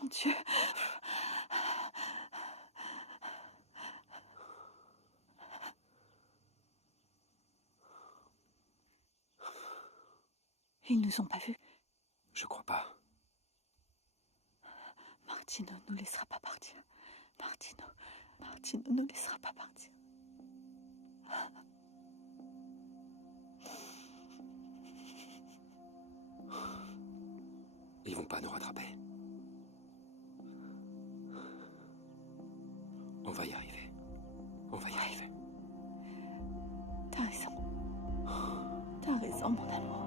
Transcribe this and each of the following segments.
Mon Dieu. Ils nous ont pas vus. Je crois pas. Martino nous laissera pas partir. Martino nous laissera pas partir. Ils vont pas nous rattraper. On va y arriver. On va y arriver. T'as raison. T'as raison, mon amour.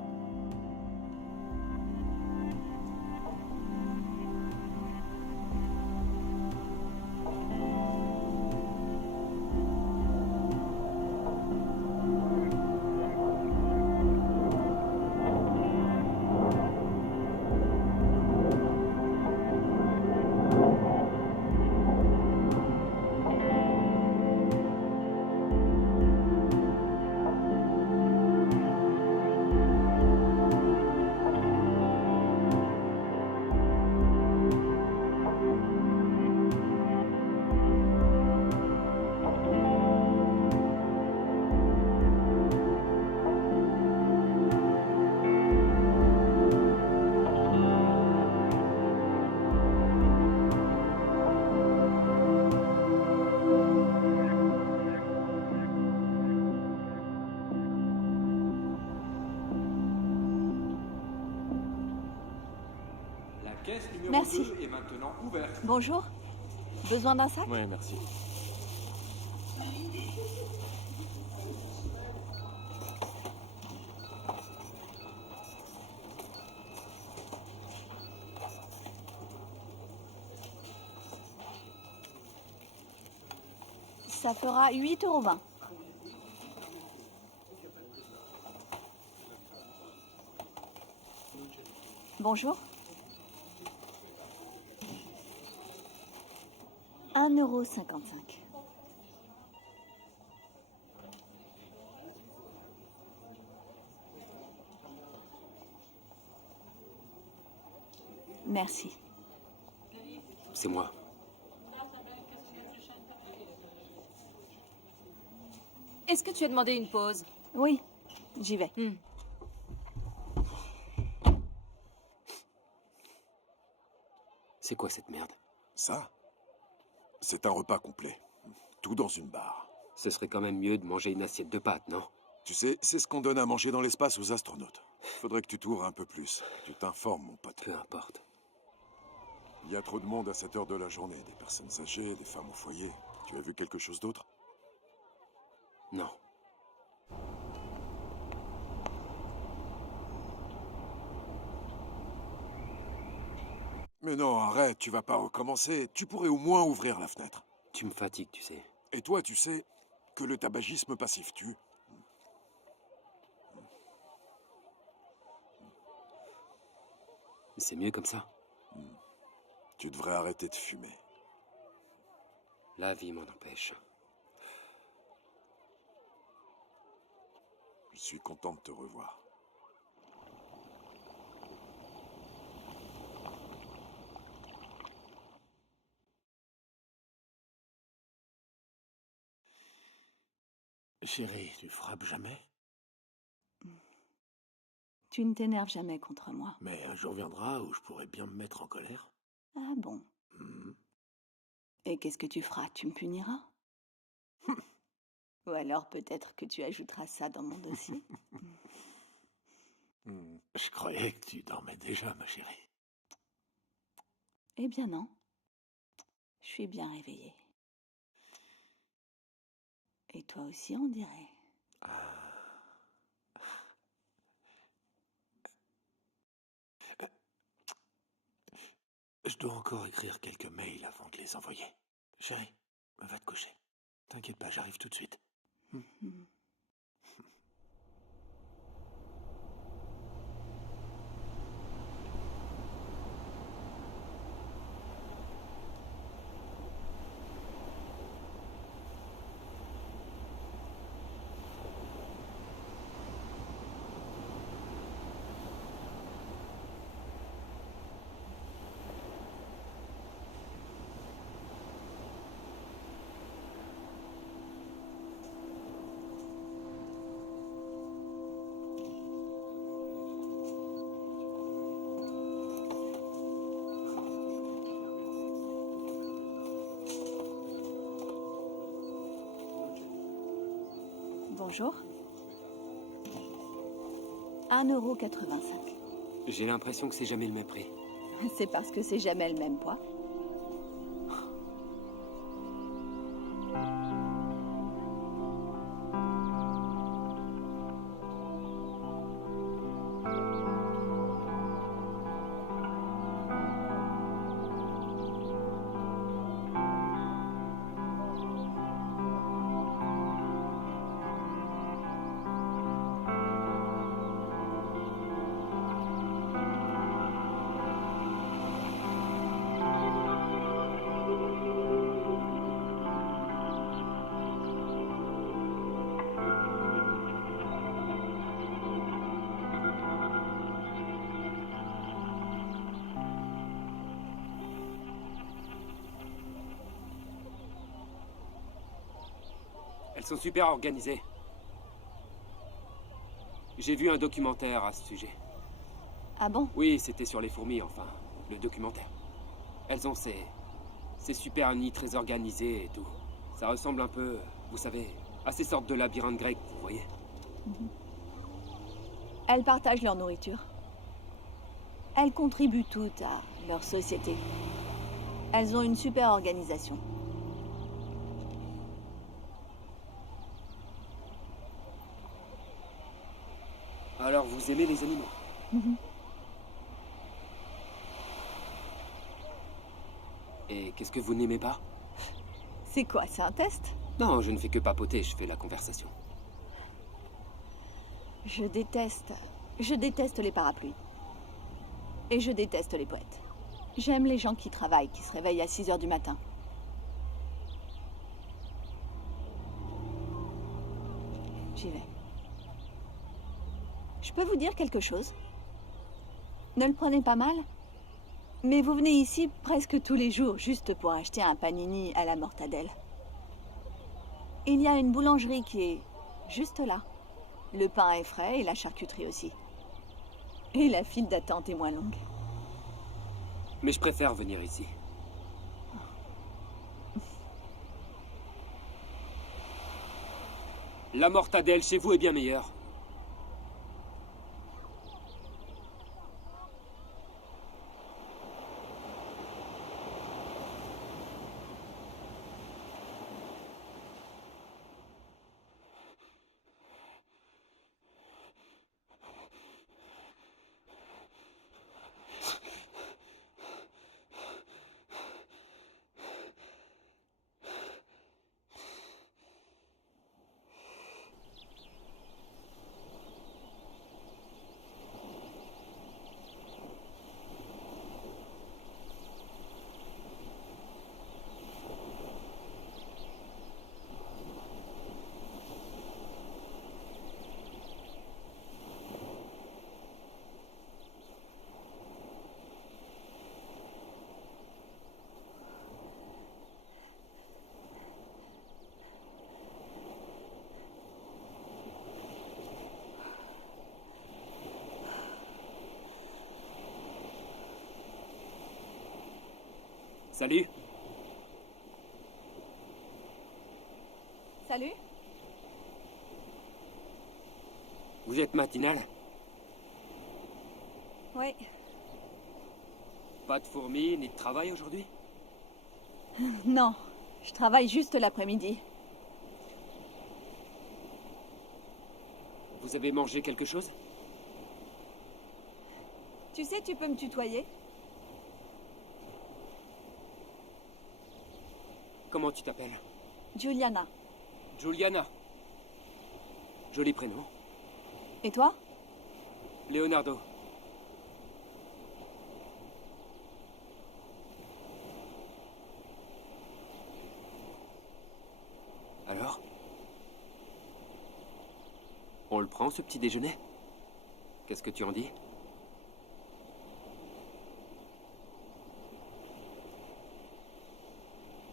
Merci. Est maintenant ouverte. Bonjour. Besoin d'un sac? Oui, merci. Ça fera 8,20 €. Bonjour. 1,55 €. Merci. C'est moi. Est-ce que tu as demandé une pause? Oui, j'y vais. C'est quoi cette merde? Ça, c'est un repas complet. Tout dans une barre. Ce serait quand même mieux de manger une assiette de pâtes, non? Tu sais, c'est ce qu'on donne à manger dans l'espace aux astronautes. Faudrait que tu t'ouvres un peu plus. Tu t'informes, mon pote. Peu importe. Il y a trop de monde à cette heure de la journée. Des personnes âgées, des femmes au foyer. Tu as vu quelque chose d'autre? Non. Mais non, arrête, tu vas pas recommencer. Tu pourrais au moins ouvrir la fenêtre. Tu me fatigues, tu sais. Et toi, tu sais que le tabagisme passif tue. C'est mieux comme ça. Tu devrais arrêter de fumer. La vie m'en empêche. Je suis content de te revoir. Chérie, tu frappes jamais? Tu ne t'énerves jamais contre moi. Mais un jour viendra où je pourrais bien me mettre en colère. Ah bon? Hmm. Et qu'est-ce que tu feras? Tu me puniras? Ou alors peut-être que tu ajouteras ça dans mon dossier? Je croyais que tu dormais déjà, ma chérie. Eh bien non. Je suis bien réveillée. Et toi aussi, on dirait. Je dois encore écrire quelques mails avant de les envoyer. Chérie, va te coucher. T'inquiète pas, j'arrive tout de suite. Mhm. Bonjour. 1,85 €. J'ai l'impression que c'est jamais le même prix. C'est parce que c'est jamais le même poids. Elles sont super organisées. J'ai vu un documentaire à ce sujet. Ah bon? Oui, c'était sur les fourmis, enfin, le documentaire. Elles ont ces super nids très organisés et tout. Ça ressemble un peu, vous savez, à ces sortes de labyrinthes grecs, vous voyez. Elles partagent leur nourriture. Elles contribuent toutes à leur société. Elles ont une super organisation. Alors vous aimez les animaux? Mhm. Et qu'est-ce que vous n'aimez pas? C'est quoi, c'est un test? Non, je ne fais que papoter, je fais la conversation. Je déteste les parapluies. Et je déteste les poètes. J'aime les gens qui travaillent, qui se réveillent à 6 h du matin. J'y vais. Je peux vous dire quelque chose? Ne le prenez pas mal, mais vous venez ici presque tous les jours juste pour acheter un panini à la mortadelle. Il y a une boulangerie qui est juste là. Le pain est frais et la charcuterie aussi. Et la file d'attente est moins longue. Mais je préfère venir ici. La mortadelle chez vous est bien meilleure. Salut. Salut. Vous êtes matinale? Oui. Pas de fourmis ni de travail aujourd'hui? Non, je travaille juste l'après-midi. Vous avez mangé quelque chose? Tu sais, tu peux me tutoyer? Comment tu t'appelles? Juliana. Juliana. Joli prénom. Et toi? Leonardo. Alors? On le prend, ce petit déjeuner? Qu'est-ce que tu en dis?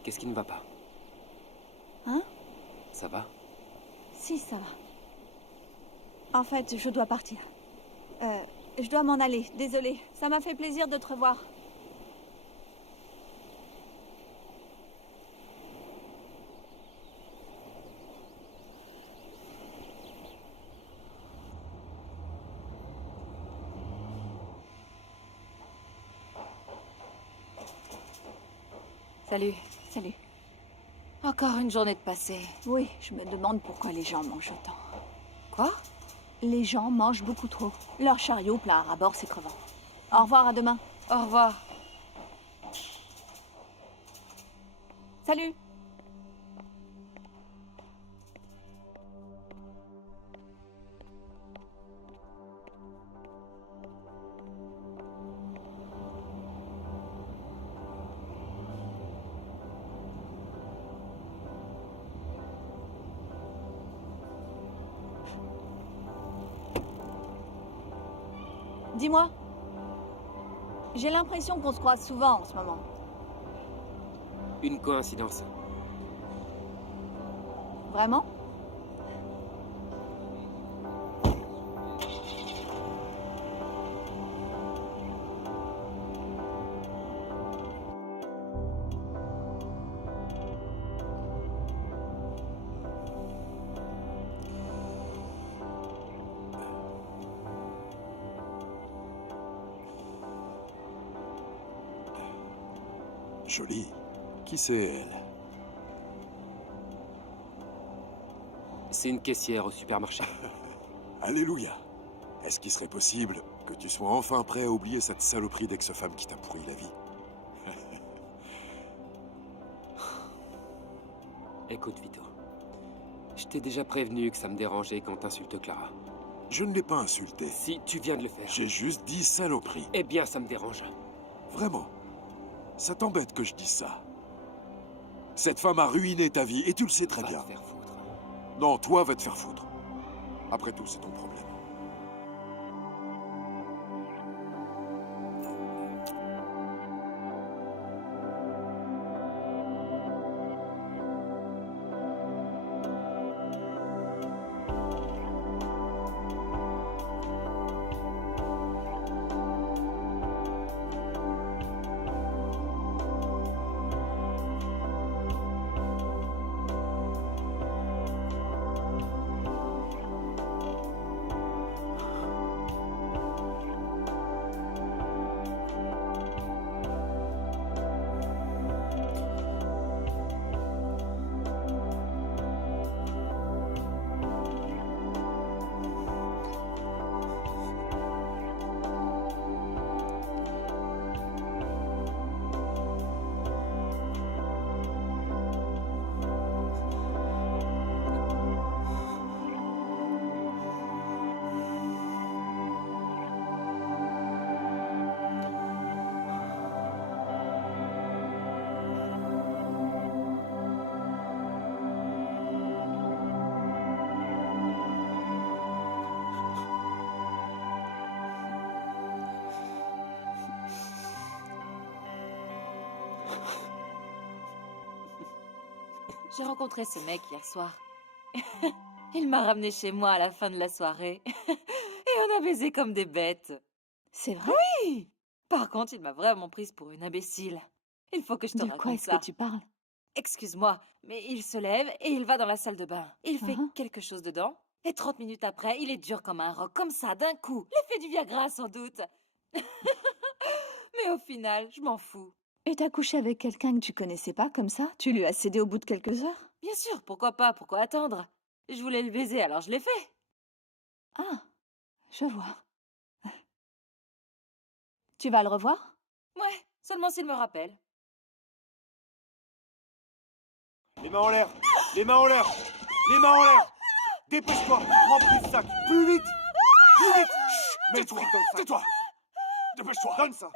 Qu'est-ce qui ne va pas? Hein? Ça va? Si, ça va. En fait, je dois partir. Je dois m'en aller, désolée. Ça m'a fait plaisir de te revoir. Salut. Salut. Encore une journée de passée. Oui, je me demande pourquoi les gens mangent autant. Quoi? Les gens mangent beaucoup trop. Leur chariot plein à ras-bord, c'est crevant. Au revoir, à demain. Au revoir. Salut. Dis-moi. J'ai l'impression qu'on se croise souvent en ce moment. Une coïncidence. Vraiment? Jolie. Qui c'est, elle? C'est une caissière au supermarché. Alléluia. Est-ce qu'il serait possible que tu sois enfin prêt à oublier cette saloperie d'ex-femme qui t'a pourri la vie? Écoute, Vito. Je t'ai déjà prévenu que ça me dérangeait quand t'insultes Clara. Je ne l'ai pas insulté. Si tu viens de le faire. J'ai juste dit saloperie. Eh bien, ça me dérange. Vraiment. Ça t'embête que je dise ça. Cette femme a ruiné ta vie et tu le sais très Va bien. te faire foutre. Non, toi, va te faire foutre. Après tout, c'est ton problème. J'ai rencontré ce mec hier soir. Il m'a ramené chez moi à la fin de la soirée. Et on a baisé comme des bêtes. C'est vrai? Oui. Par contre, il m'a vraiment prise pour une imbécile. Il faut que je te De quoi raconte est-ce ça. que tu parles? Excuse-moi, mais il se lève et il va dans la salle de bain. Il fait Uhum. quelque chose dedans. Et 30 minutes après, il est dur comme un roc, comme ça, d'un coup. L'effet du Viagra, sans doute. Mais au final, je m'en fous. Et t'as couché avec quelqu'un que tu connaissais pas comme ça? Tu lui as cédé au bout de quelques heures? Bien sûr, pourquoi pas, pourquoi attendre? Je voulais le baiser, alors je l'ai fait. Ah, je vois. Tu vas le revoir? Ouais, seulement s'il me rappelle. Les mains en l'air. Les mains en l'air. Les mains en l'air. Dépêche-toi. Remplis le sac. Plus vite. Plus vite. Mets le Tais-toi, fric dans le sac. tais-toi. Dépêche-toi. Donne ça.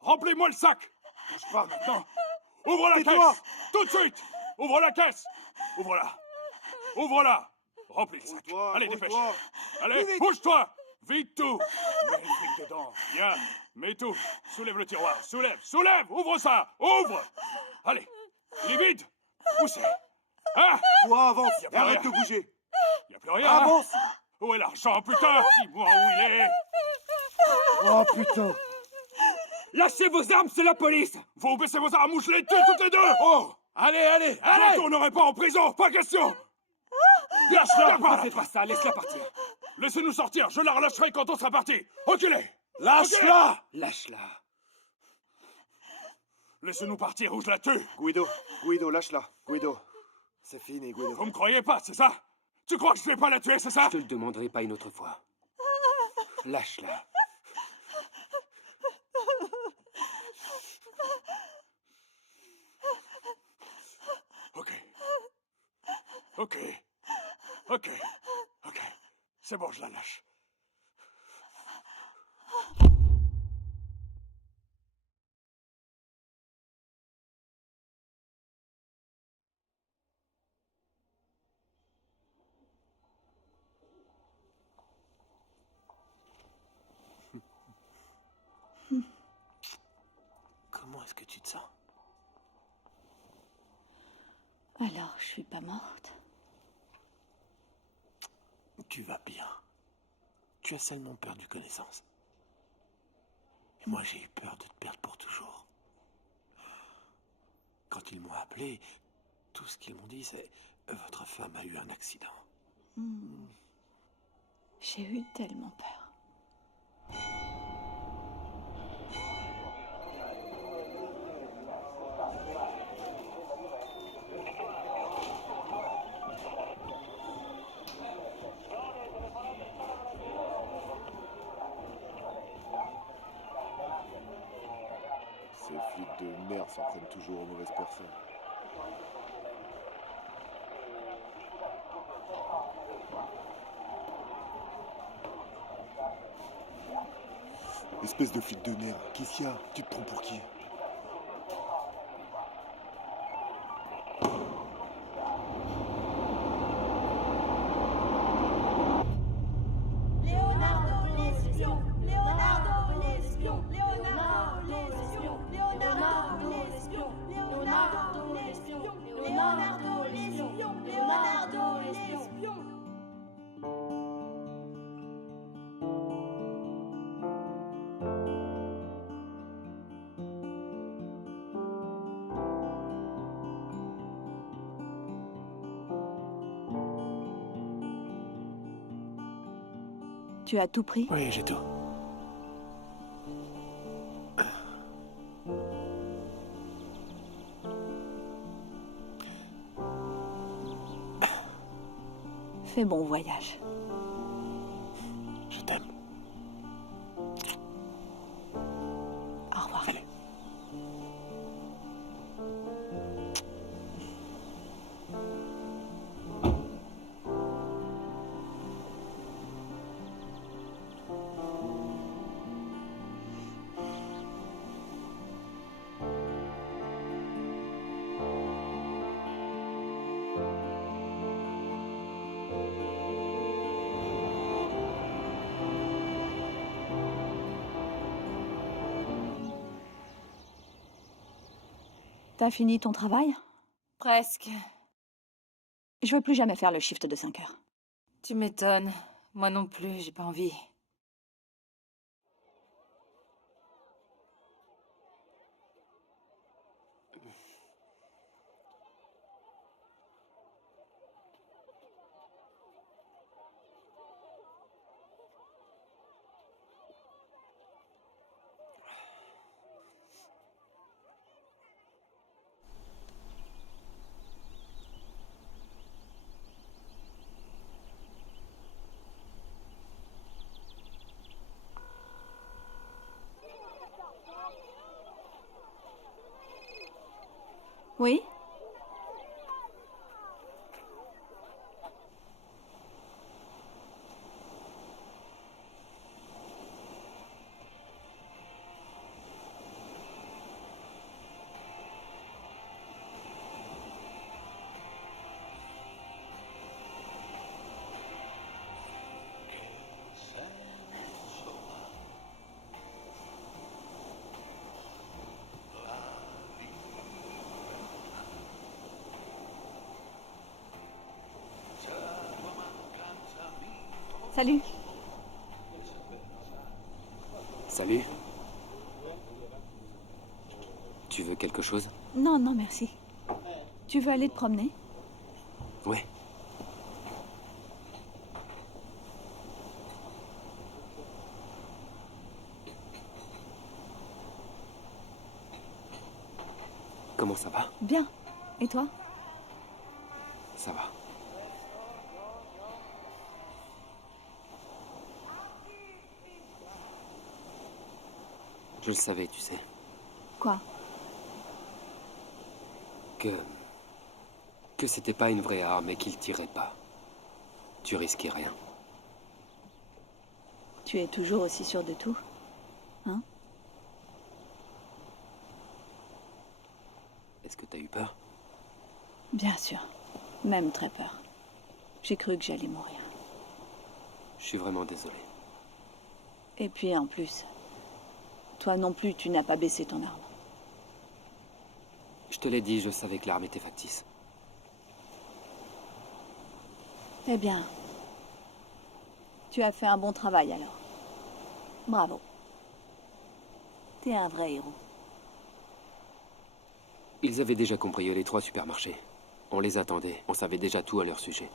Remplis-moi le sac. Bouge pas maintenant. Ouvre la Tais-toi. caisse. Tout de suite. Ouvre la caisse. Ouvre-la. Ouvre-la. Remplis le sac. Roule-toi, Allez, dépêche. roule-toi. Allez, Plus vite. bouge-toi. Vite tout. Mets le fric dedans. Bien. Mets tout. Soulève le tiroir. Soulève. Soulève. Ouvre ça. Ouvre. Allez. Il est vide. Où c'est? Hein? Toi, avance. Y a Et plus arrête rien. de bouger. Y a plus rien. hein? Avance. Où est l'argent, putain? Dis-moi où il est. Oh putain. Lâchez vos armes, c'est la police! Vous baissez vos armes ou je les tue toutes les deux! Oh! Allez, allez, Je ne retournerai pas en prison, pas question! Lâche-la! Ne fais pas ça, laisse-la partir. Laissez-nous sortir, je la relâcherai quand on sera parti! Reculez! Lâche-la. Lâche-la. Laissez-nous partir ou je la tue! Guido, lâche-la. Guido. C'est fini, Guido. Vous me croyez pas, c'est ça? Tu crois que je vais pas la tuer, c'est ça? Je te le demanderai pas une autre fois. Lâche-la. Ok. Ok. Ok. Ok. C'est bon, je la lâche. Comment est-ce que tu te sens? Alors, je suis pas morte. Tu vas bien. Tu as seulement perdu connaissance. Et moi, j'ai eu peur de te perdre pour toujours. Quand ils m'ont appelé, tout ce qu'ils m'ont dit, c'est « Votre femme a eu un accident. J'ai eu tellement peur. Ces flics de merde s'en prennent toujours aux mauvaises personnes. Espèce de flic de merde, qu'est-ce qu'il y a? Tu te prends pour qui? Leonardo l'espion, Leonardo l'espion, Leonardo l'espion, Leonardo l'espion, Leonardo l'espion, Leonardo l'espion, Leonardo l'espion. Tu as tout pris? Oui, j'ai tout. Fais bon voyage. Je t'aime. Au revoir. Allez. T'as fini ton travail? Presque. Je veux plus jamais faire le shift de 5 heures. Tu m'étonnes. Moi non plus, j'ai pas envie. Oui? Salut. Salut. Tu veux quelque chose? Non, non, merci. Tu veux aller te promener? Ouais. Comment ça va? Bien. Et toi? Ça va. Je le savais, tu sais. Quoi? Que c'était pas une vraie arme et qu'il tirait pas. Tu risquais rien. Tu es toujours aussi sûr de tout? Hein? Est-ce que t'as eu peur? Bien sûr. Même très peur. J'ai cru que j'allais mourir. Je suis vraiment désolé. Et puis en plus, toi non plus, tu n'as pas baissé ton arme. Je te l'ai dit, je savais que l'arme était factice. Eh bien, tu as fait un bon travail alors. Bravo. T'es un vrai héros. Ils avaient déjà cambriolé les 3 supermarchés. On les attendait, on savait déjà tout à leur sujet.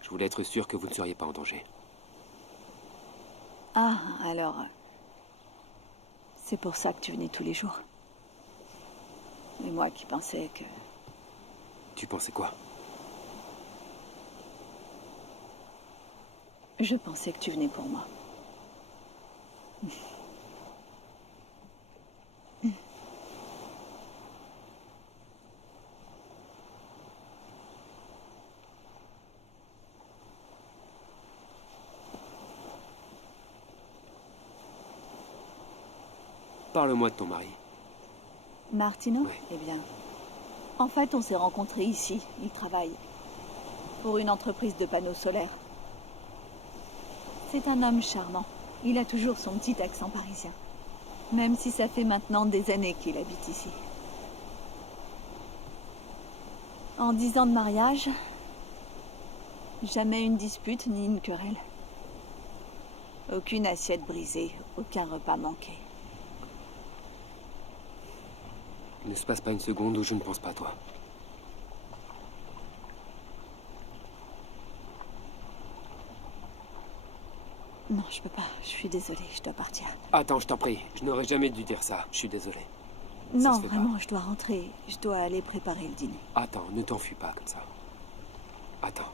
Je voulais être sûr que vous ne seriez pas en danger. Ah, alors... c'est pour ça que tu venais tous les jours. Et moi qui pensais que... Tu pensais quoi? Je pensais que tu venais pour moi. Parle-moi de ton mari. Martino? Ouais. Eh bien... En fait, on s'est rencontrés ici. Il travaille pour une entreprise de panneaux solaires. C'est un homme charmant. Il a toujours son petit accent parisien. Même si ça fait maintenant des années qu'il habite ici. En 10 ans de mariage, jamais une dispute ni une querelle. Aucune assiette brisée, aucun repas manqué. Il ne se passe pas une seconde où je ne pense pas à toi. Non, je peux pas. Je suis désolée, je dois partir. Attends, je t'en prie. Je n'aurais jamais dû dire ça. Je suis désolé. Non, se fait pas. vraiment, je dois rentrer. Je dois aller préparer le dîner. Attends, ne t'enfuis pas comme ça. Attends.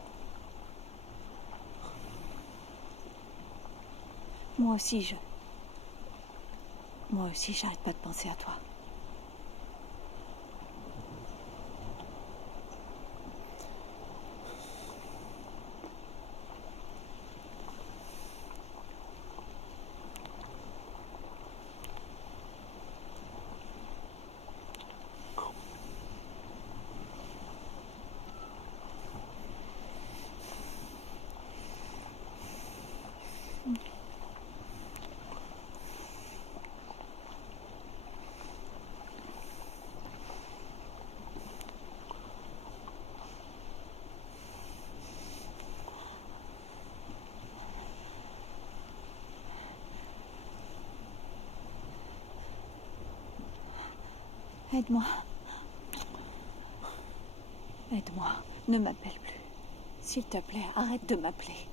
Moi aussi, j'arrête pas de penser à toi. Aide-moi. Aide-moi. Ne m'appelle plus. S'il te plaît, arrête de m'appeler.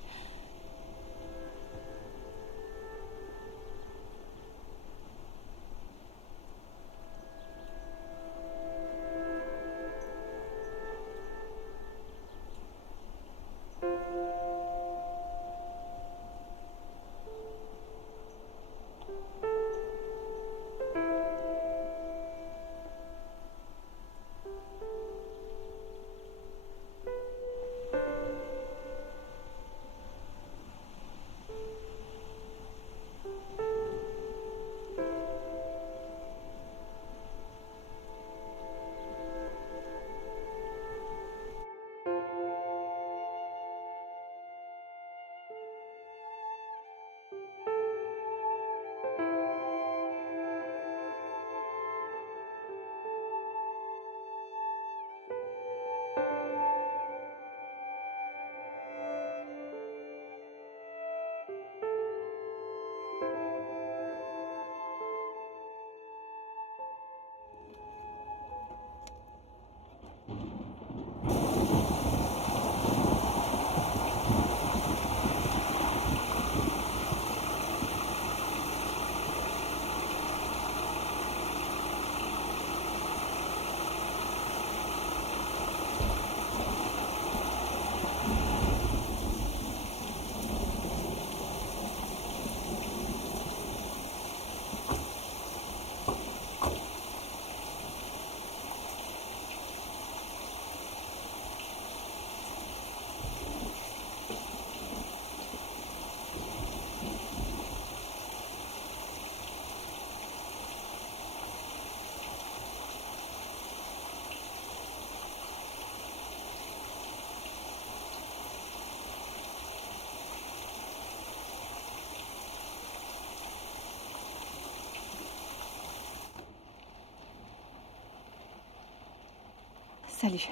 Salut.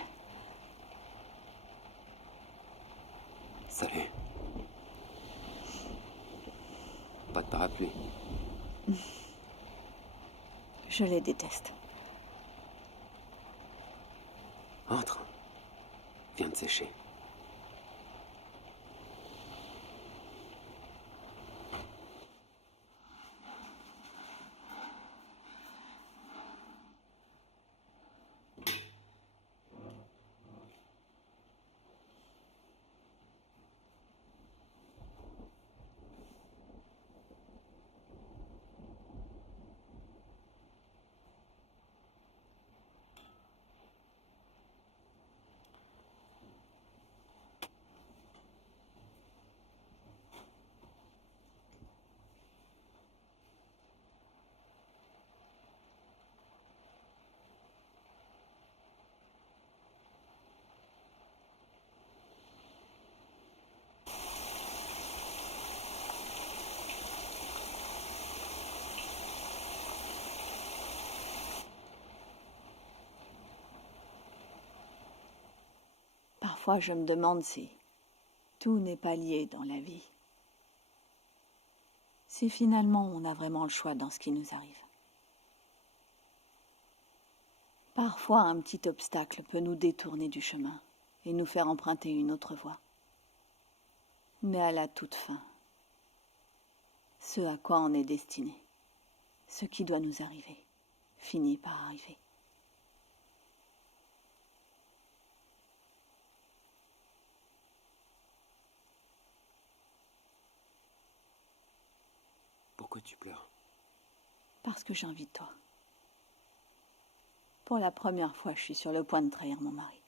Salut. Pas de parapluie. Je les déteste. Entre. Viens de sécher. Parfois, je me demande si tout n'est pas lié dans la vie. Si finalement on a vraiment le choix dans ce qui nous arrive. Parfois, un petit obstacle peut nous détourner du chemin et nous faire emprunter une autre voie. Mais à la toute fin, ce à quoi on est destiné, ce qui doit nous arriver, finit par arriver. Pourquoi tu pleures? Parce que j'ai envie de toi. Pour la première fois, je suis sur le point de trahir mon mari.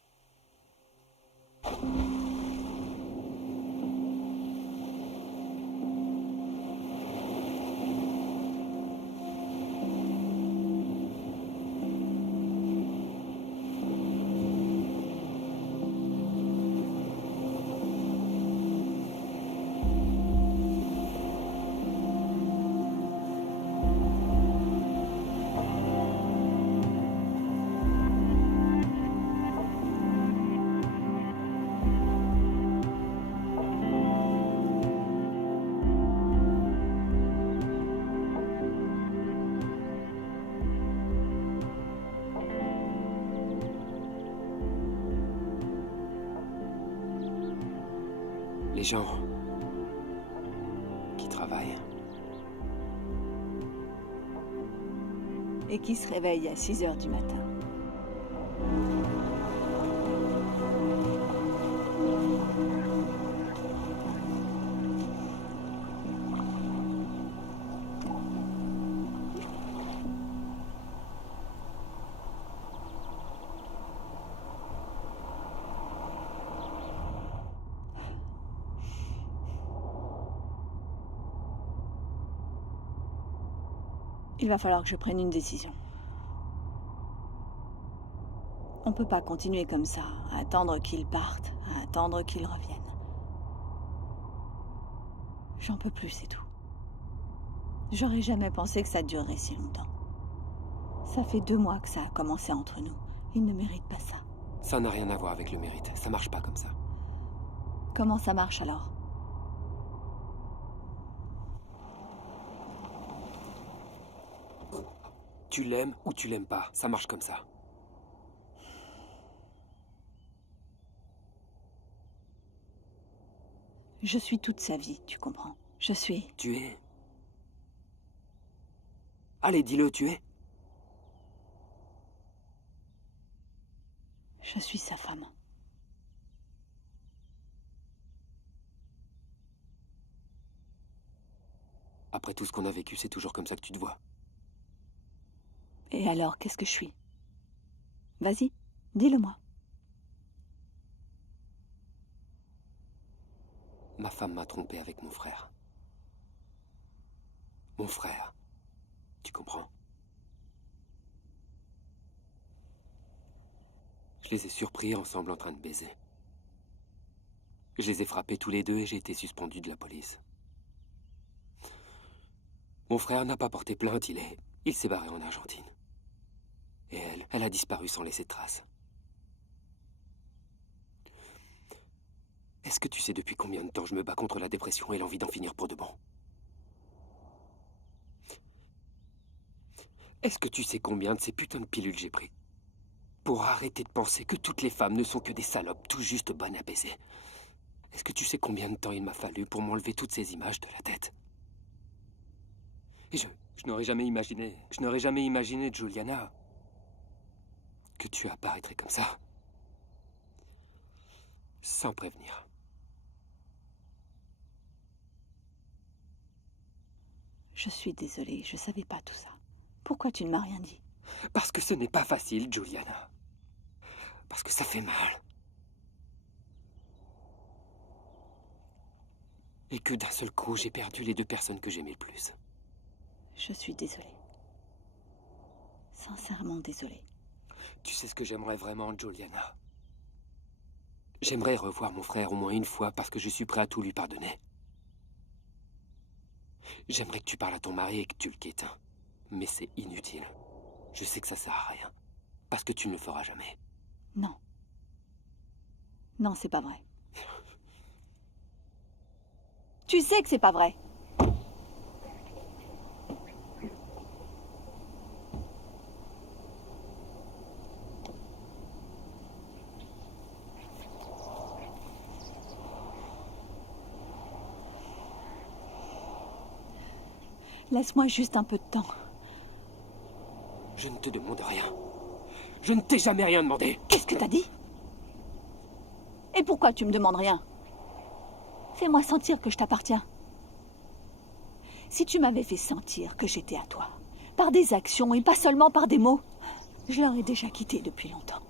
les gens qui travaillent. Et qui se réveille à 6 heures du matin. Il va falloir que je prenne une décision. On peut pas continuer comme ça, à attendre qu'ils partent, à attendre qu'ils reviennent. J'en peux plus, c'est tout. J'aurais jamais pensé que ça durerait si longtemps. Ça fait 2 mois que ça a commencé entre nous. Ils ne méritent pas ça. Ça n'a rien à voir avec le mérite. Ça marche pas comme ça. Comment ça marche alors? Tu l'aimes ou tu l'aimes pas. Ça marche comme ça. Je suis toute sa vie, tu comprends? Je suis... Tu es... Allez, dis-le, tu es... Je suis sa femme. Après tout ce qu'on a vécu, c'est toujours comme ça que tu te vois. Et alors, qu'est-ce que je suis? Vas-y, dis-le-moi. Ma femme m'a trompé avec mon frère. Mon frère. Tu comprends? Je les ai surpris ensemble en train de baiser. Je les ai frappés tous les deux et j'ai été suspendu de la police. Mon frère n'a pas porté plainte, il s'est barré en Argentine. Et elle a disparu sans laisser de traces. Est-ce que tu sais depuis combien de temps je me bats contre la dépression et l'envie d'en finir pour de bon? Est-ce que tu sais combien de ces putains de pilules j'ai pris pour arrêter de penser que toutes les femmes ne sont que des salopes tout juste bonnes à baiser? Est-ce que tu sais combien de temps il m'a fallu pour m'enlever toutes ces images de la tête? Et je n'aurais jamais imaginé, Juliana, que tu apparaîtrais comme ça, sans prévenir. Je suis désolée, je savais pas tout ça. Pourquoi tu ne m'as rien dit? Parce que ce n'est pas facile, Juliana. Parce que ça fait mal. Et que d'un seul coup, j'ai perdu les 2 personnes que j'aimais le plus. Je suis désolée. Sincèrement désolée. Tu sais ce que j'aimerais vraiment, Juliana? J'aimerais revoir mon frère au moins une fois parce que je suis prêt à tout lui pardonner. J'aimerais que tu parles à ton mari et que tu le quittes. Mais c'est inutile. Je sais que ça sert à rien. Parce que tu ne le feras jamais. Non. Non, c'est pas vrai. Tu sais que c'est pas vrai. Laisse-moi juste un peu de temps. Je ne te demande rien. Je ne t'ai jamais rien demandé. Qu'est-ce que t'as dit? Et pourquoi tu me demandes rien? Fais-moi sentir que je t'appartiens. Si tu m'avais fait sentir que j'étais à toi, par des actions et pas seulement par des mots, je l'aurais déjà quitté depuis longtemps.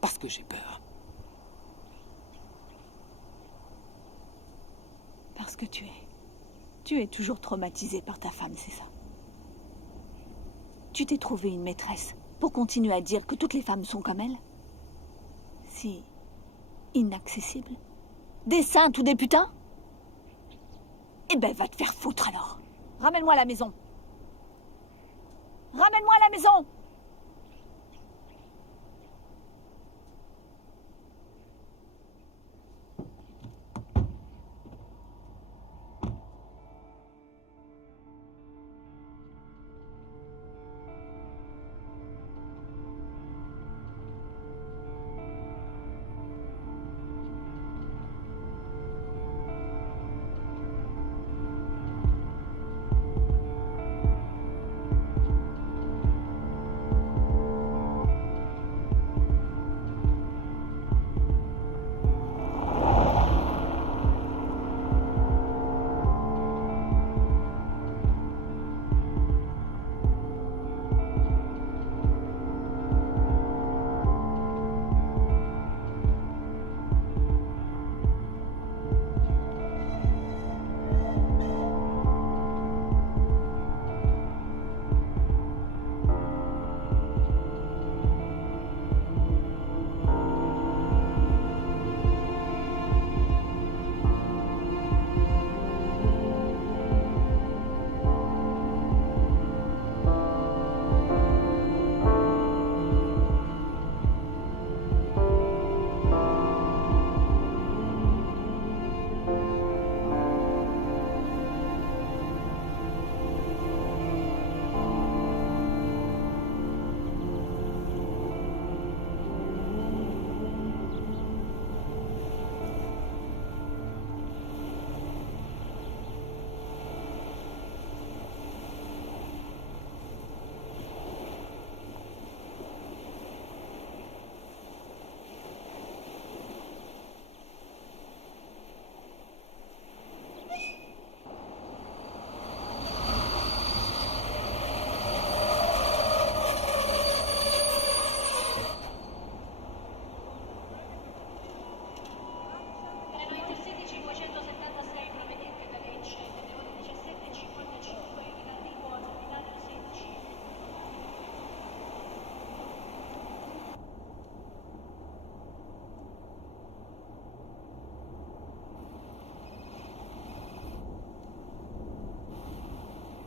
Parce que j'ai peur. Parce que tu es toujours traumatisé par ta femme, c'est ça? Tu t'es trouvé une maîtresse pour continuer à dire que toutes les femmes sont comme elle? Si inaccessibles? Des saintes ou des putains? Eh ben, va te faire foutre alors. Ramène-moi à la maison. Ramène-moi à la maison!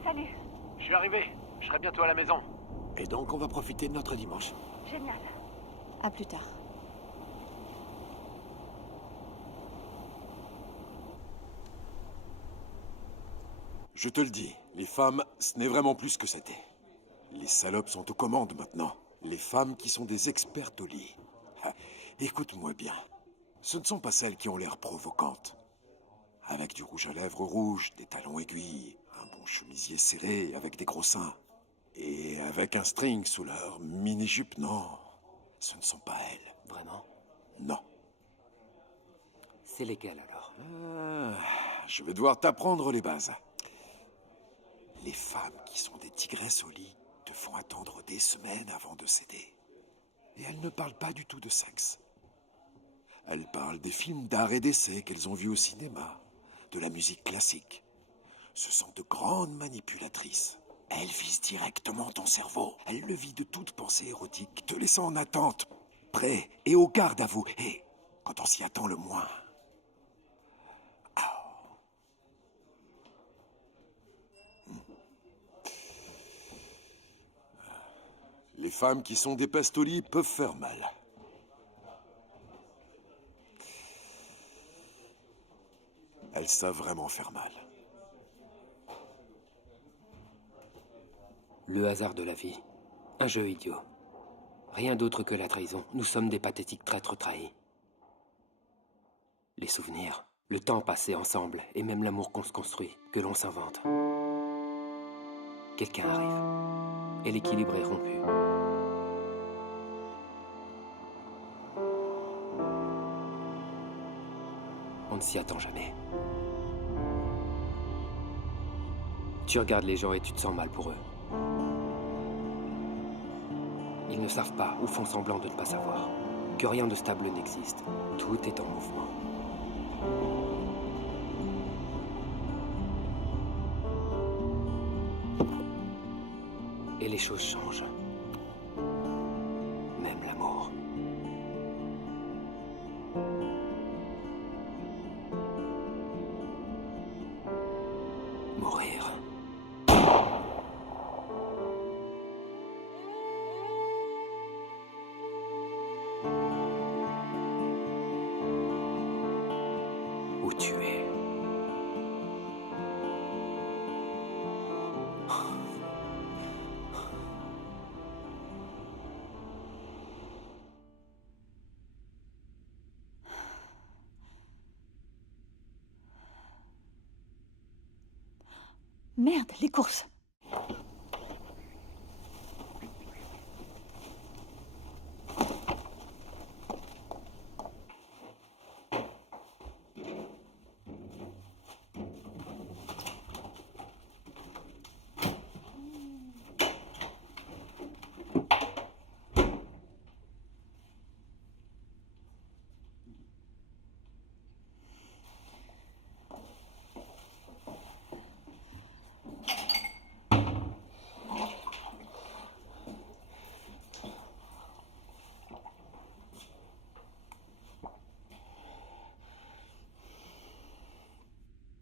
Salut. Je suis arrivé. Je serai bientôt à la maison. Et donc, on va profiter de notre dimanche. Génial. À plus tard. Je te le dis, les femmes, ce n'est vraiment plus ce que c'était. Les salopes sont aux commandes maintenant. Les femmes qui sont des expertes au lit. Ah, écoute-moi bien. Ce ne sont pas celles qui ont l'air provocantes. Avec du rouge à lèvres rouge, des talons aiguilles, un bon chemisier serré avec des gros seins. Et avec un string sous leur mini-jupe, non. Ce ne sont pas elles. Vraiment? Non. C'est légal alors. Je vais devoir t'apprendre les bases. Les femmes qui sont des tigresses au lit te font attendre des semaines avant de céder. Et elles ne parlent pas du tout de sexe. Elles parlent des films d'art et d'essai qu'elles ont vus au cinéma, de la musique classique. Ce sont de grandes manipulatrices. Elles visent directement ton cerveau. Elles le vident de toute pensée érotique, te laissant en attente, prêt et au garde à vous. Et quand on s'y attend le moins... Les femmes qui sont des pestes au lit peuvent faire mal. Elles savent vraiment faire mal. Le hasard de la vie. Un jeu idiot. Rien d'autre que la trahison. Nous sommes des pathétiques traîtres trahis. Les souvenirs, le temps passé ensemble, et même l'amour qu'on se construit, que l'on s'invente. Quelqu'un arrive, et l'équilibre est rompu. On ne s'y attend jamais. Tu regardes les gens et tu te sens mal pour eux. Ils ne savent pas ou font semblant de ne pas savoir que rien de stable n'existe. Tout est en mouvement. Et les choses changent. Même l'amour. Mourir. Ou tuer. Merde, les courses.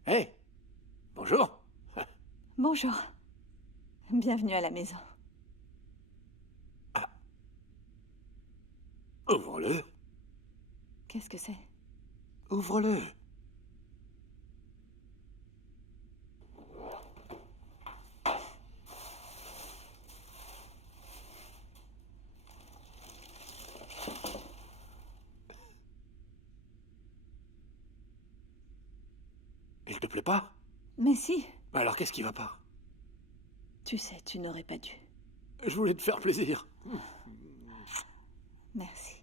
Hé! Bonjour! Bonjour. Bienvenue à la maison. Ouvre-le! Qu'est-ce que c'est? Ouvre-le! Il te plaît pas? Mais si, Alors qu'est-ce qui va pas? tu sais, tu n'aurais pas dû. Je voulais te faire plaisir. Merci.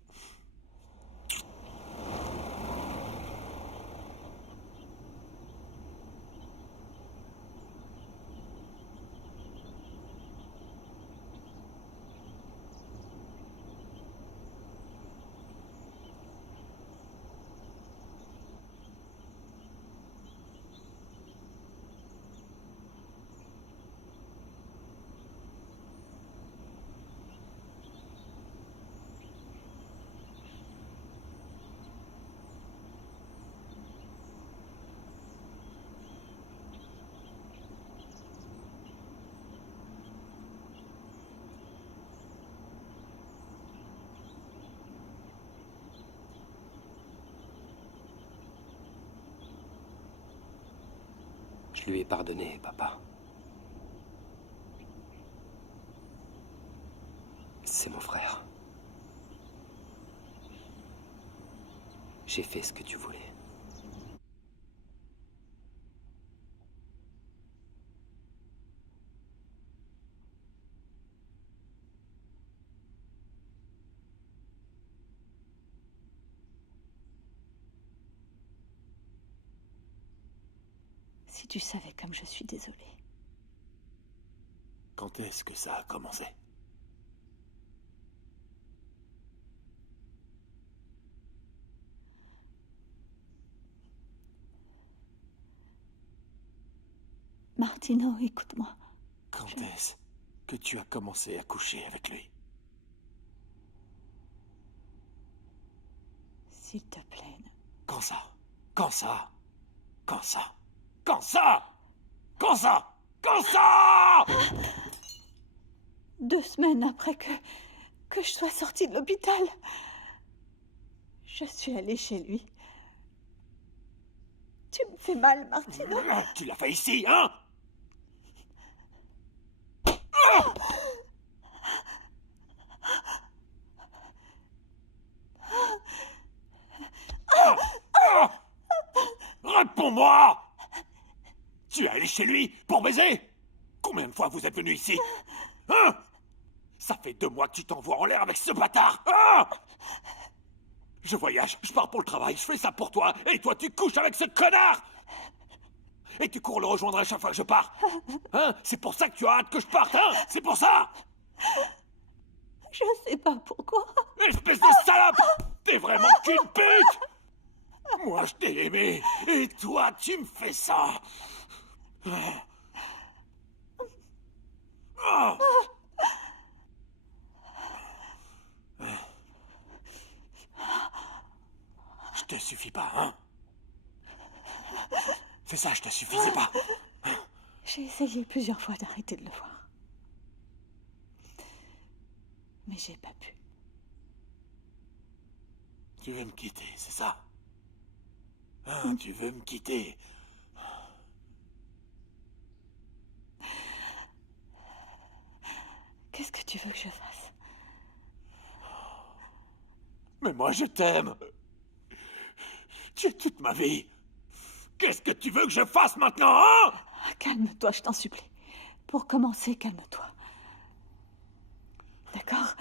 Je lui ai pardonné, papa. C'est mon frère. J'ai fait ce que tu voulais. Si tu savais comme je suis désolée. Quand est-ce que ça a commencé? Martino, écoute-moi. Quand est-ce que tu as commencé à coucher avec lui? S'il te plaît. Quand ça? Quand ça? Quand ça? Quand ça? Quand ça? Quand ça? 2 semaines après que je sois sortie de l'hôpital, je suis allée chez lui. Tu me fais mal, Martino. Tu l'as fait ici, hein? Réponds-moi! Tu es allé chez lui pour baiser? Combien de fois vous êtes venu ici? Hein? Ça fait 2 mois que tu t'envoies en l'air avec ce bâtard! Hein? Je voyage, je pars pour le travail, je fais ça pour toi, et toi tu couches avec ce connard! Et tu cours le rejoindre à chaque fois que je pars! Hein? C'est pour ça que tu as hâte que je parte, hein? C'est pour ça! Je sais pas pourquoi. Espèce de salope! T'es vraiment qu'une pute! Moi, je t'ai aimé, et toi, tu me fais ça! Oh. Je te suffis pas, hein? C'est ça, je te suffisais pas. J'ai essayé plusieurs fois d'arrêter de le voir. Mais j'ai pas pu. Tu veux me quitter, c'est ça? Hein, tu veux me quitter? Qu'est-ce que tu veux que je fasse? Mais moi, je t'aime. Tu es toute ma vie. Qu'est-ce que tu veux que je fasse maintenant, hein? Calme-toi, je t'en supplie. Pour commencer, calme-toi. D'accord?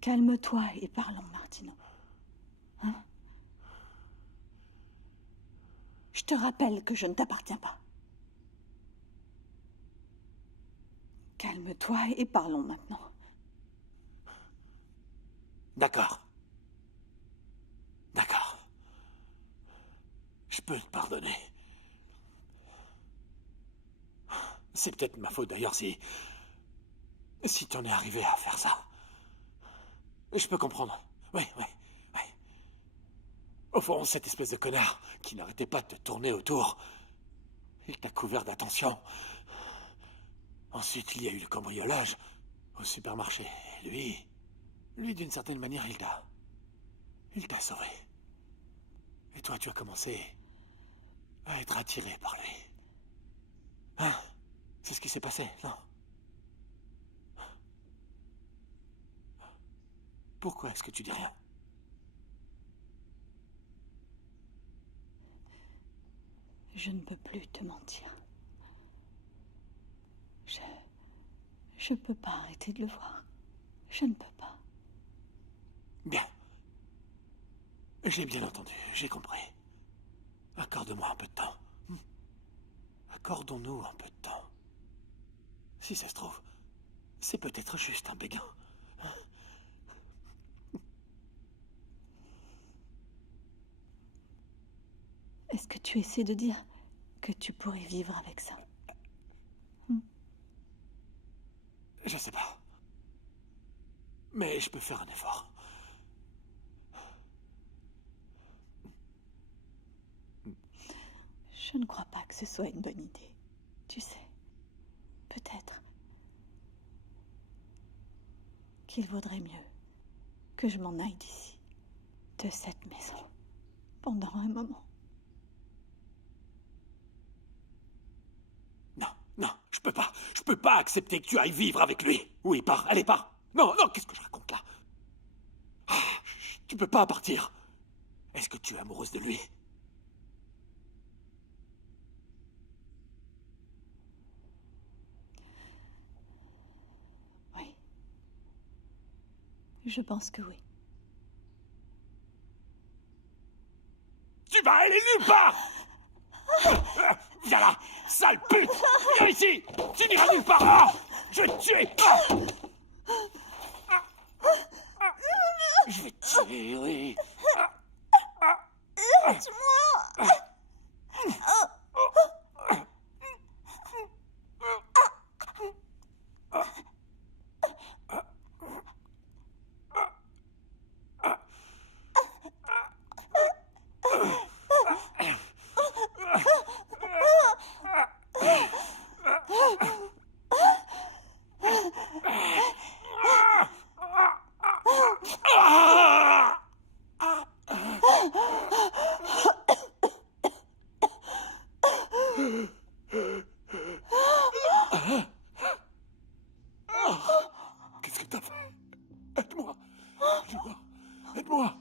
Calme-toi et parlons, Martino. Hein? Je te rappelle que je ne t'appartiens pas. Calme-toi et parlons maintenant. D'accord. D'accord. Je peux te pardonner. C'est peut-être ma faute d'ailleurs si t'en es arrivé à faire ça. Je peux comprendre. Oui. Au fond, cette espèce de connard qui n'arrêtait pas de te tourner autour, il t'a couvert d'attention. Ensuite, il y a eu le cambriolage au supermarché. Lui, d'une certaine manière, il t'a sauvé. Et toi, tu as commencé à être attiré par lui. Hein? C'est ce qui s'est passé, non? Pourquoi est-ce que tu dis rien? Je ne peux plus te mentir. Je peux pas arrêter de le voir. Je ne peux pas. Bien. J'ai bien entendu, j'ai compris. Accorde-moi un peu de temps. Accordons-nous un peu de temps. Si ça se trouve, c'est peut-être juste un béguin. Est-ce que tu essaies de dire que tu pourrais vivre avec ça? Je sais pas. Mais je peux faire un effort. Je ne crois pas que ce soit une bonne idée. Tu sais, peut-être qu'il vaudrait mieux que je m'en aille d'ici, de cette maison. pendant un moment. Non, non, je peux pas. Je peux pas accepter que tu ailles vivre avec lui. Oui, pars, allez, pars. Non, non, qu'est-ce que je raconte là? Ah, tu peux pas partir. Est-ce que tu es amoureuse de lui? Oui. Je pense que oui. Tu vas aller nulle part! Viens là, sale pute! Viens ici! Tu n'iras nulle part! Ah, je vais te tuer! Je vais te tuer, oui. Qu'est-ce que t'as fait? Aide-moi! Aide-moi! Aide-moi!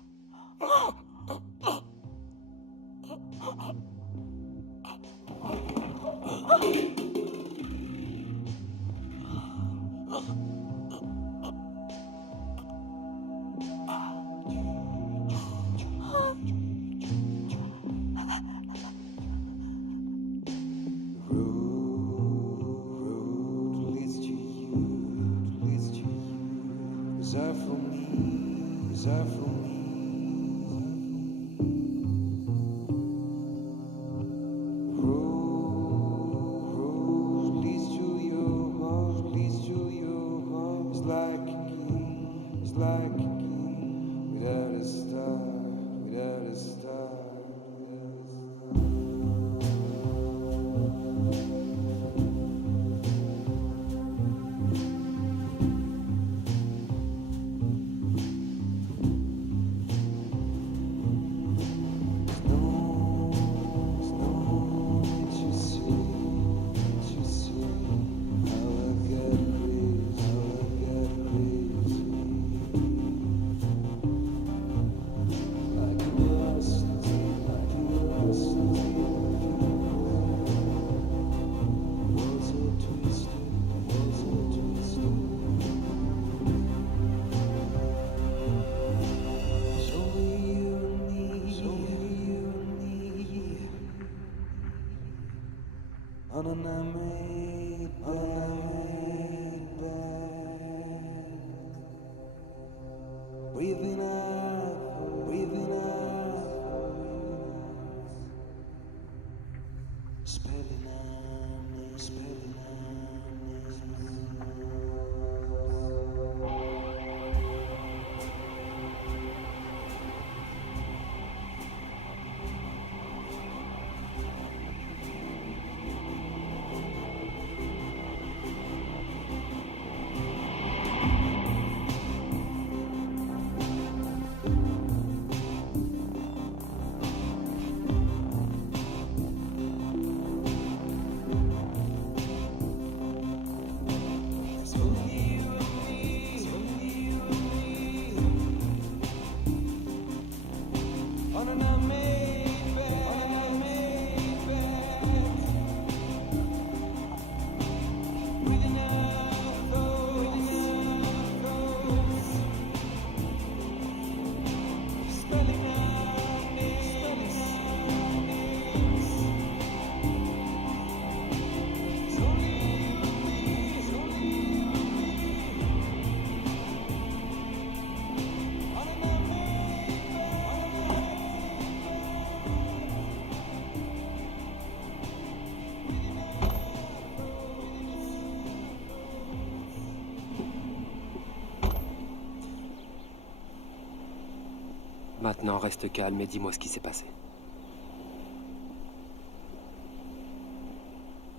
Maintenant, reste calme et dis-moi ce qui s'est passé.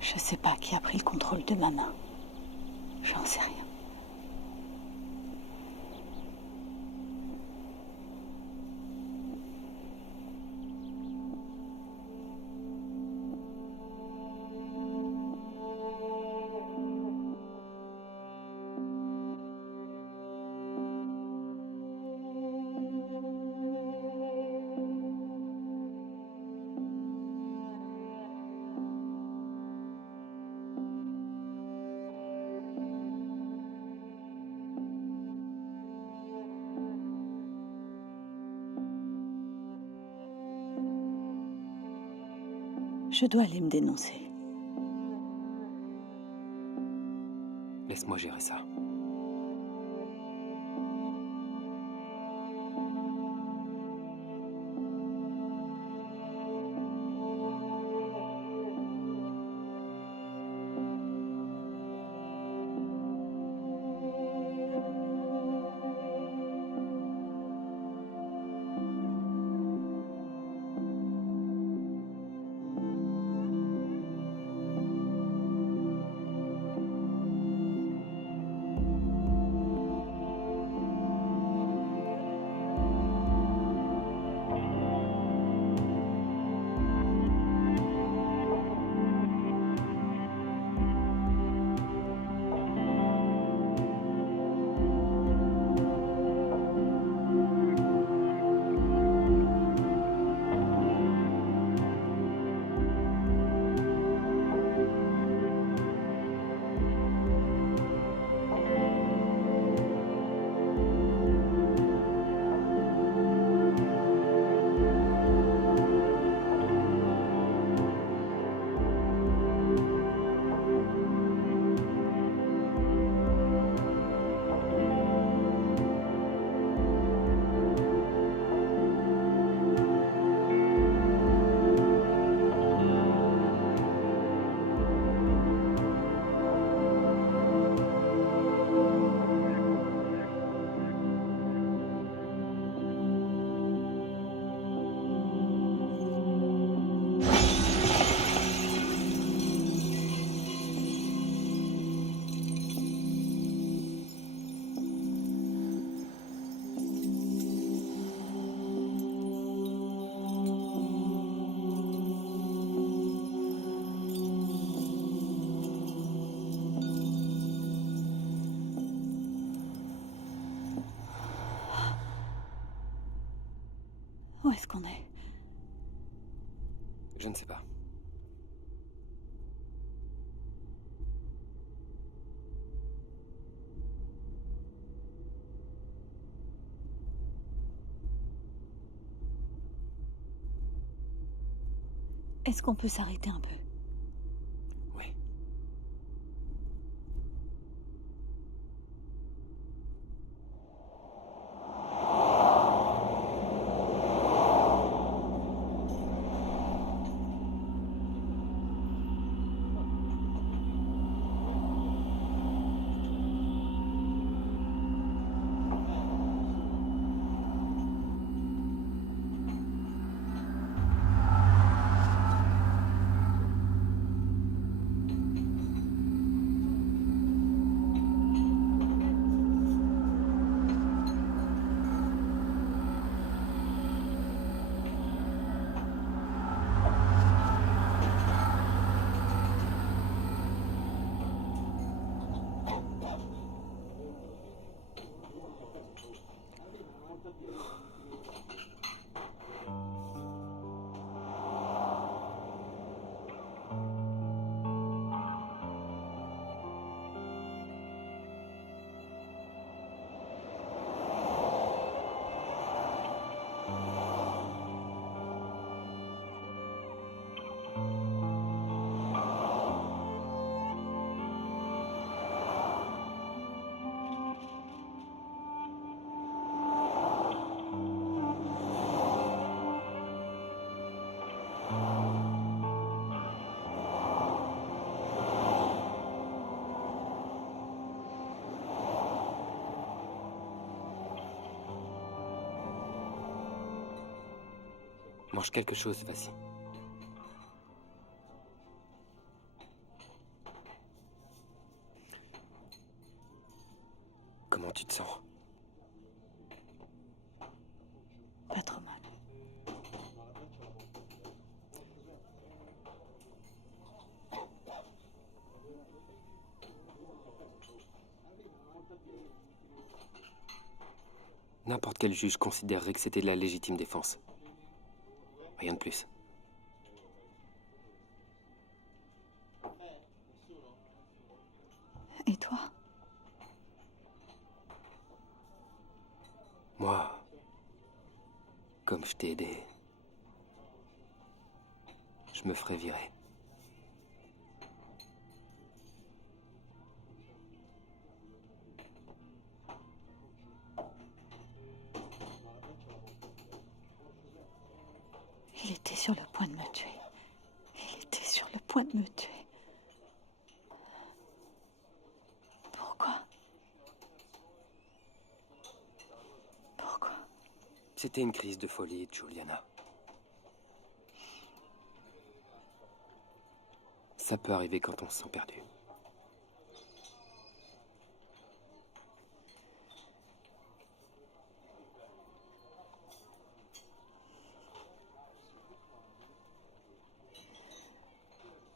Je sais pas qui a pris le contrôle de ma main. J'en sais rien. Je dois aller me dénoncer. Laisse-moi gérer ça. Où est-ce qu'on est? Je ne sais pas. Est-ce qu'on peut s'arrêter un peu? Oui. Mange quelque chose, vas-y. Comment tu te sens? Pas trop mal. N'importe quel juge considérerait que c'était de la légitime défense. Rien de plus. Et toi? Moi, comme je t'ai aidé, je je me ferai virer. Il était sur le point de me tuer. Il était sur le point de me tuer. Pourquoi? Pourquoi? C'était une crise de folie, Juliana. Ça peut arriver quand on se sent perdu.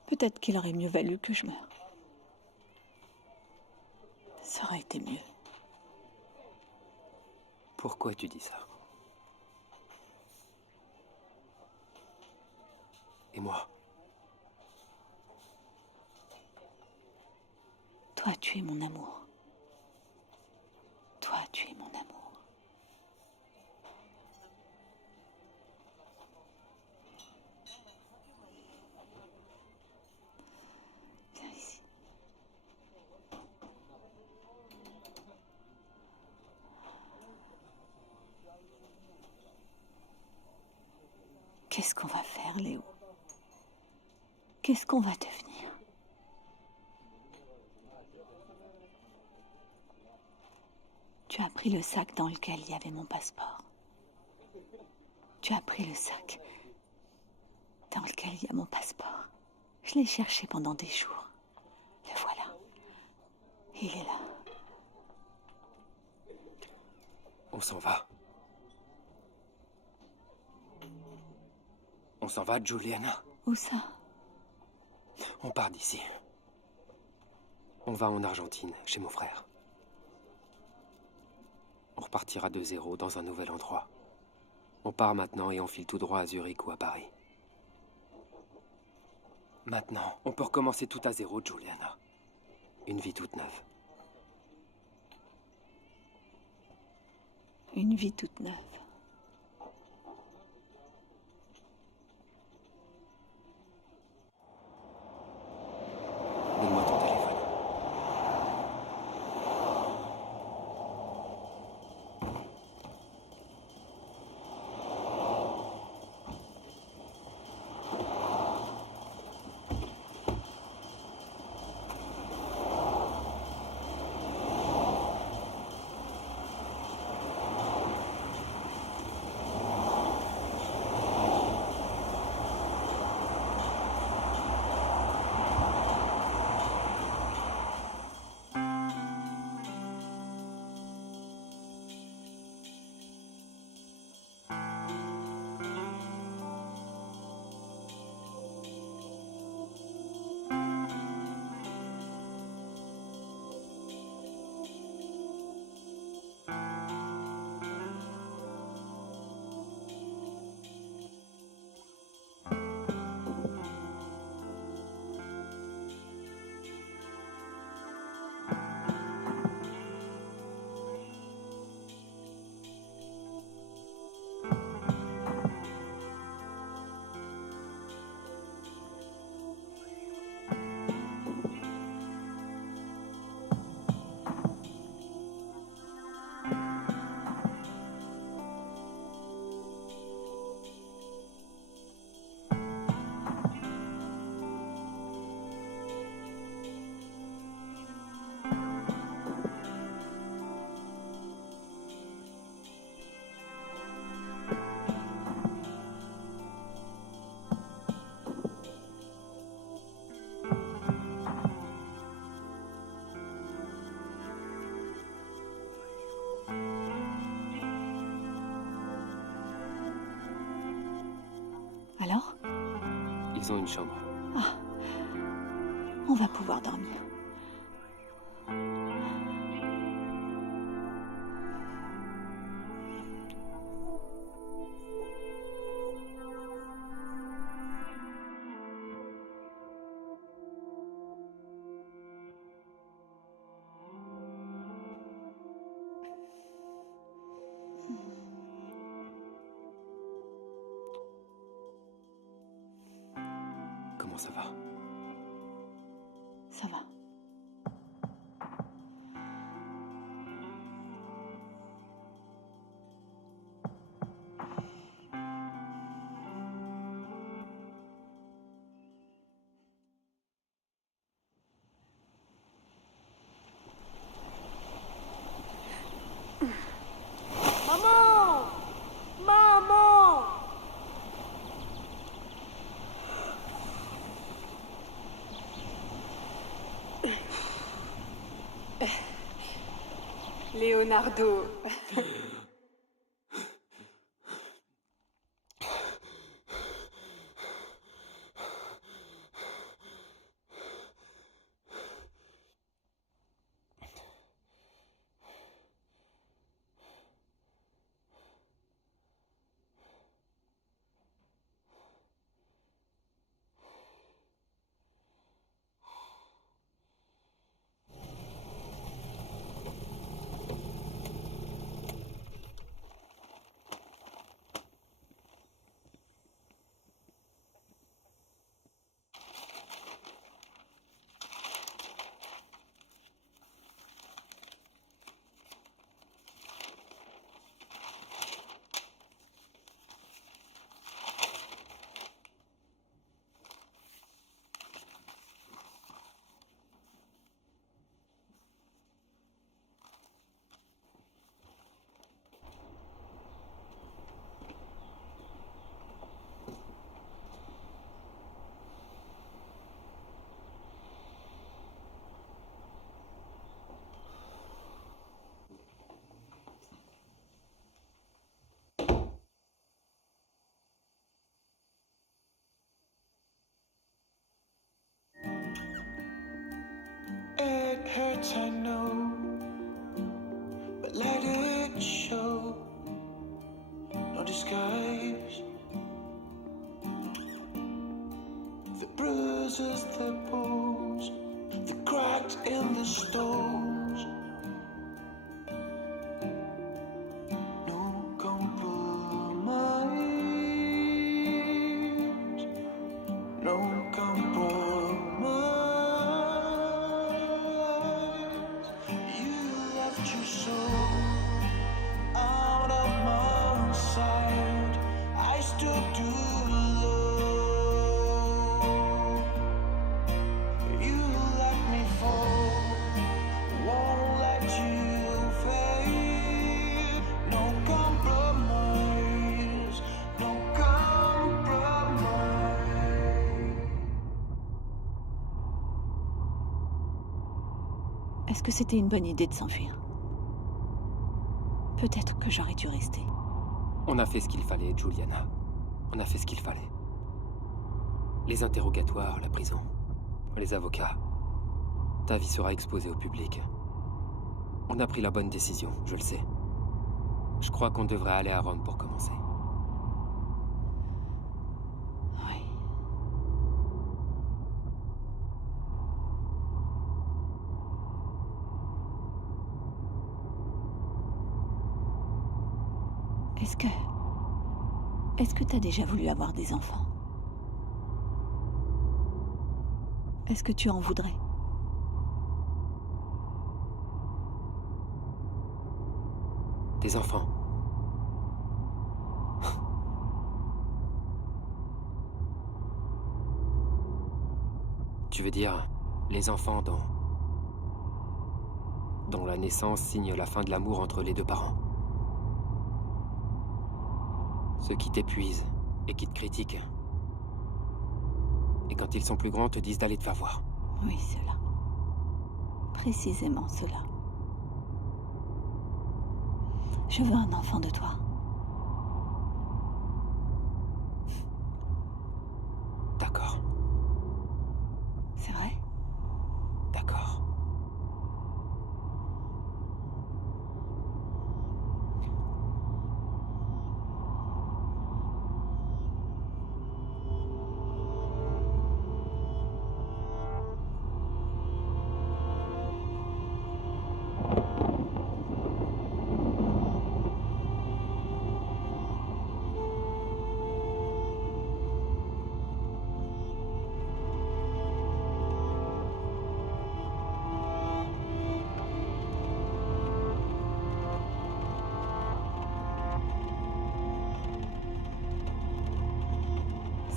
Peut-être qu'il aurait mieux valu que je meure. Ça aurait été mieux. Pourquoi tu dis ça? Et moi? Toi, tu es mon amour. Toi, tu es mon amour. Viens ici. Qu'est-ce qu'on va faire, Léo? Qu'est-ce qu'on va devenir? Tu as pris le sac dans lequel il y avait mon passeport. Tu as pris le sac dans lequel il y a mon passeport. Je l'ai cherché pendant des jours. Le voilà. Il est là. On s'en va. On s'en va, Juliana. Où ça? On part d'ici. On va en Argentine, chez mon frère. On repartira de zéro dans un nouvel endroit. On part maintenant et on file tout droit à Zurich ou à Paris. Maintenant, on peut recommencer tout à zéro, Juliana. Une vie toute neuve. Une vie toute neuve. Donne-moi ton téléphone. Alors? Ils ont une chambre. Ah. On va pouvoir dormir. comment ça va? Ça va. Maman! Maman! Leonardo. It hurts, I know, but let it show. No disguise. The bruises, the bones, the cracks in the stones. No compromise. No compromise. You left your soul out of my sight. I still do love. You let me fall, won't let you fade. No compromise, no compromise. Est-ce que c'était une bonne idée de s'enfuir? Peut-être que j'aurais dû rester. On a fait ce qu'il fallait, Juliana. On a fait ce qu'il fallait. Les interrogatoires, la prison, les avocats. Ta vie sera exposée au public. On a pris la bonne décision, je le sais. Je crois qu'on devrait aller à Rome pour commencer. Oui. Est-ce que t'as déjà voulu avoir des enfants? Est-ce que tu en voudrais? Des enfants. Tu veux dire les enfants dont la naissance signe la fin de l'amour entre les deux parents? Ceux qui t'épuisent et qui te critiquent. Et quand ils sont plus grands, te disent d'aller te faire voir. Oui, cela. Précisément cela. Je veux un enfant de toi. D'accord, C'est vrai? d'accord.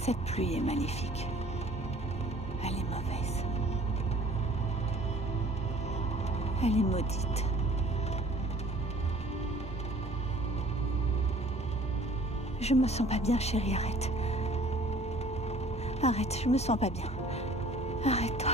Cette pluie est maléfique. Elle est mauvaise. Elle est maudite. Je me sens pas bien, chérie, arrête. Arrête, je me sens pas bien. Arrête-toi.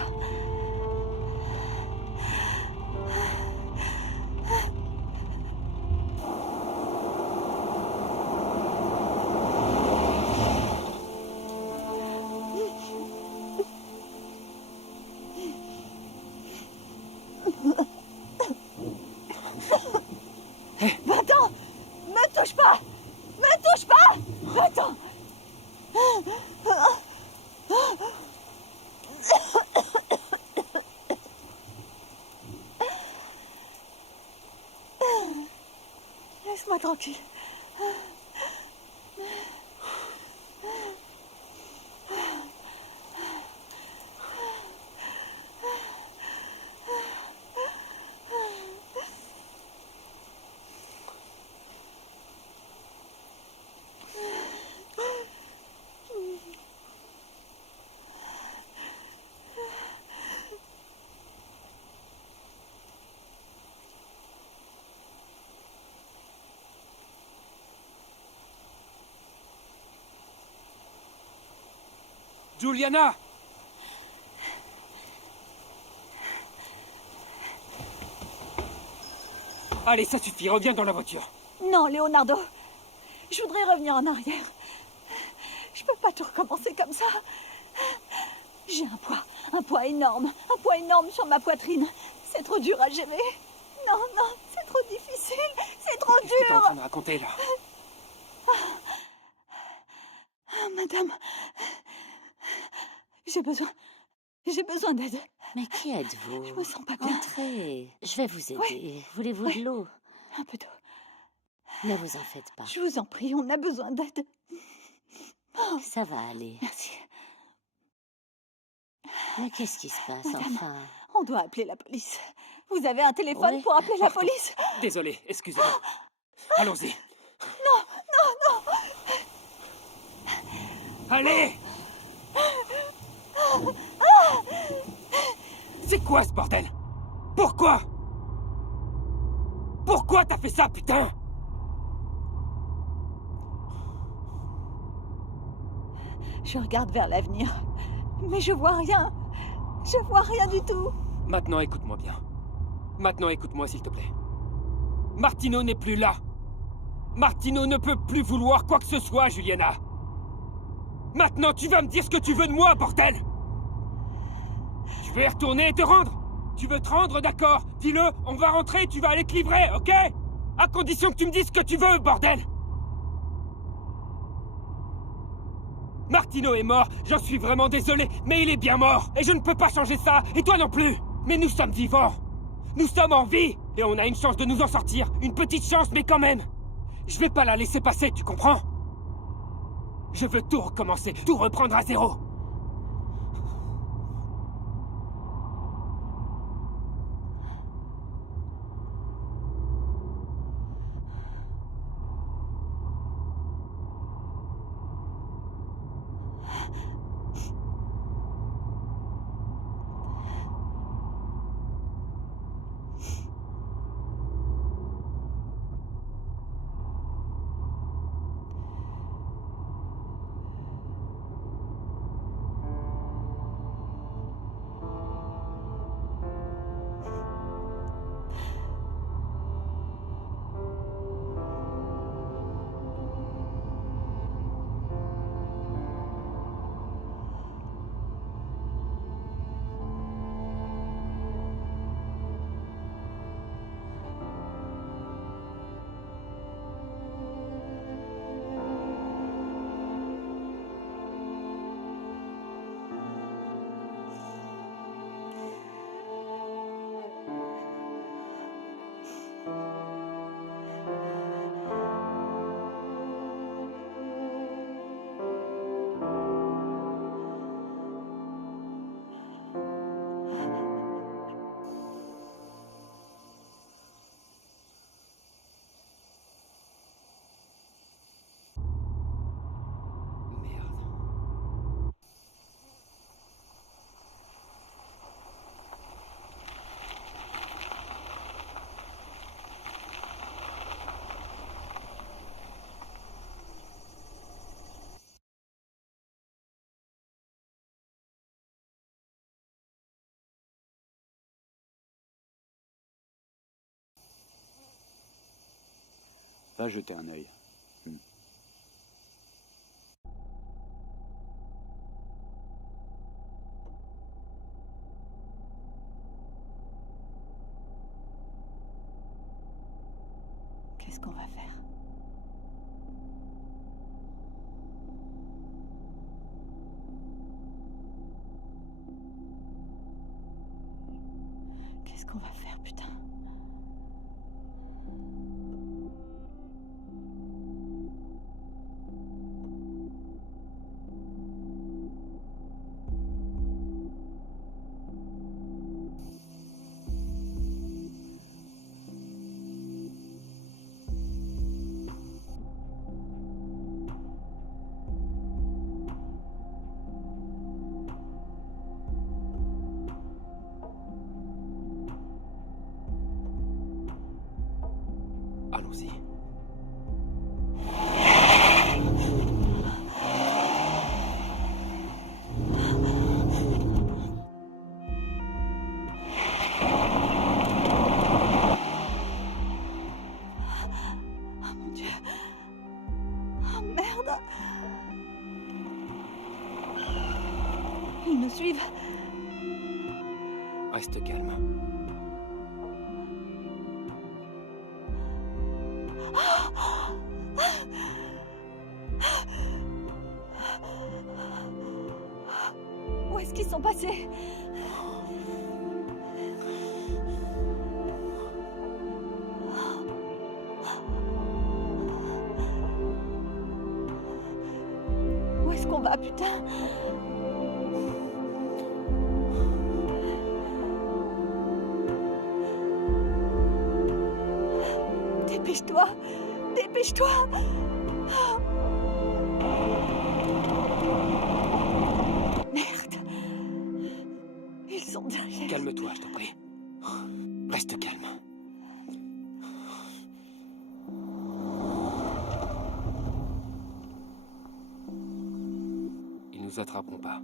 Va-t'en! Me touche pas! Me touche pas! Va-t'en! Laisse-moi tranquille. Juliana! Allez, ça suffit, reviens dans la voiture. Non, Leonardo. Je voudrais revenir en arrière. Je peux pas tout recommencer comme ça. J'ai un poids énorme sur ma poitrine. C'est trop dur à gérer. Non, non, c'est trop difficile. C'est trop Qu'est-ce que t'es en dur. train de raconter, là? Ah, madame, j'ai besoin d'aide. Mais qui êtes-vous? Je me sens pas bien. Entrez, je vais vous aider. Oui. Voulez-vous Oui. de l'eau? Un peu d'eau. Ne vous en faites pas. Je vous en prie, on a besoin d'aide. Oh, Ça va aller. merci. Mais qu'est-ce qui se passe, Madame. enfin? On doit appeler la police. Vous avez un téléphone Oui. pour appeler la Partons. police? Désolé, excusez-moi. Allons-y. Non. Allez! C'est quoi ce bordel? Pourquoi? Pourquoi t'as fait ça, putain? Je regarde vers l'avenir, mais je vois rien. Je vois rien du tout. Maintenant, écoute-moi bien. Maintenant, écoute-moi, s'il te plaît. Martino n'est plus là. Martino ne peut plus vouloir quoi que ce soit, Juliana. Maintenant, tu vas me dire ce que tu veux de moi, bordel! Tu veux y retourner et te rendre? Tu veux te rendre, d'accord? Dis-le, on va rentrer et tu vas aller te livrer, ok? À condition que tu me dises ce que tu veux, bordel! Martino est mort, j'en suis vraiment désolé, mais il est bien mort, et je ne peux pas changer ça, et toi non plus! Mais nous sommes vivants! Nous sommes en vie! Et on a une chance de nous en sortir, une petite chance, mais quand même! Je vais pas la laisser passer, tu comprends? Je veux tout recommencer, tout reprendre à zéro! Va jeter un œil. Qu'est-ce qu'on va faire? Qu'est-ce qu'on va faire, putain? Allons-y. Oh mon Dieu! Oh merde! Ils nous suivent. Reste calme. Où est-ce qu'ils sont passés? Où est-ce qu'on va, putain? Dépêche-toi! Dépêche-toi! Merde! Ils sont derrière. Calme-toi, je t'en prie. Reste calme. Ils nous attraperont pas.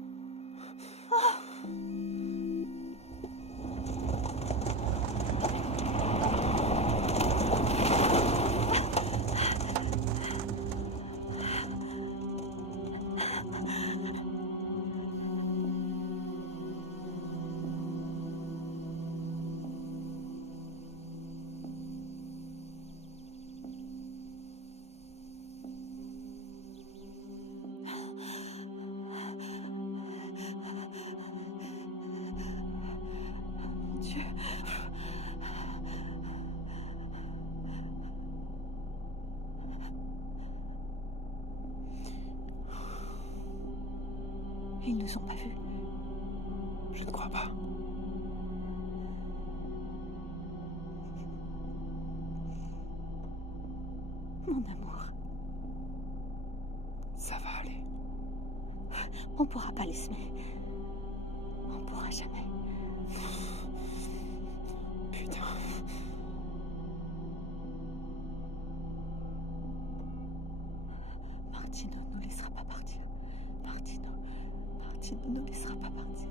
Mon Dieu. Ils nous ont pas vus. Je ne crois pas. Mon amour, Ça va aller. on pourra pas les semer. On pourra jamais. Putain. Martino ne nous laissera pas partir. Martino ne nous laissera pas partir.